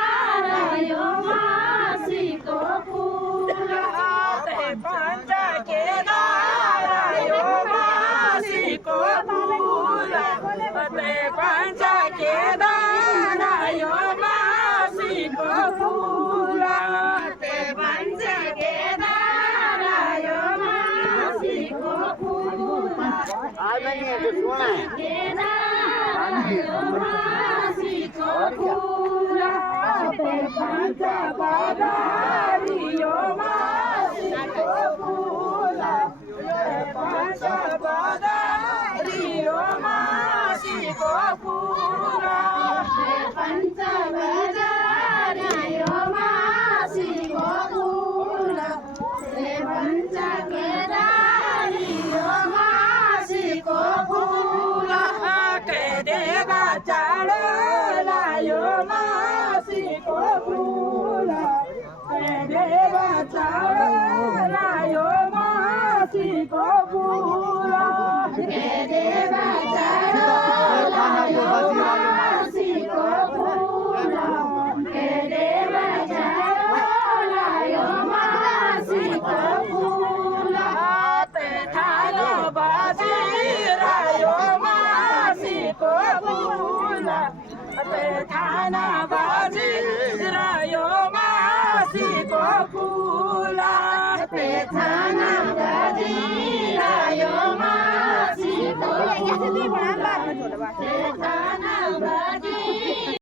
हरियो मासीको फुल पञ्च केदार यो मासीको फुल पञ्च केदार यो मासीको फुल पञ्च केदार यो मासीको फुल मासीको फुल पञ्च बदारी यो मासीको फुल पञ्च बदारी यो मासीको फुल पञ्च बदारी यो मासीको फुल पञ्च केदारी यो मासीको फुल देवा चाडो लायो मासीको फुल देवा चाडो लायो मासीको फुल देवा चाडो लायो मासीको फुल देवा चाडो लायो मासीको फुल थालो बजिरह्यो मासीको फुल थाना बजिरह्यो मासीको फुल थाना बजिरह्यो मासीको फुल थाना बजि